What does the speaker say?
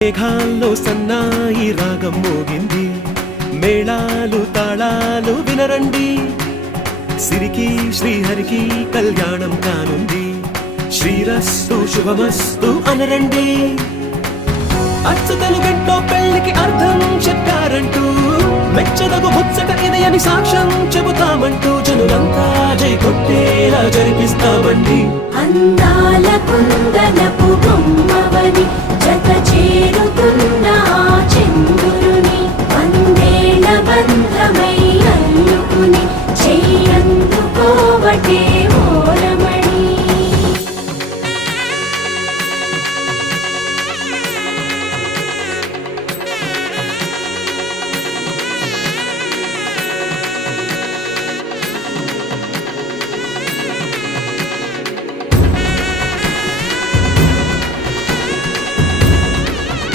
మేఘాల్లో సన్నాయి రాగం మోగింది, మేళాలు తాళాలు వినరండి. సిరికి శ్రీహరికి కళ్యాణం కానుంది, శ్రీరస్తు శుభమస్తు అనరండి. అచ్చతలు గంటో పెళ్లికి అర్థం చెప్పారంటూ, మెచ్చదగు ముచ్చట ఇది అని సాక్ష్యం చెబుతామంటూ, జనులంతా జై కొట్టేలా జరిపిస్తామండి. అందాల కుందనపు బొమ్మవని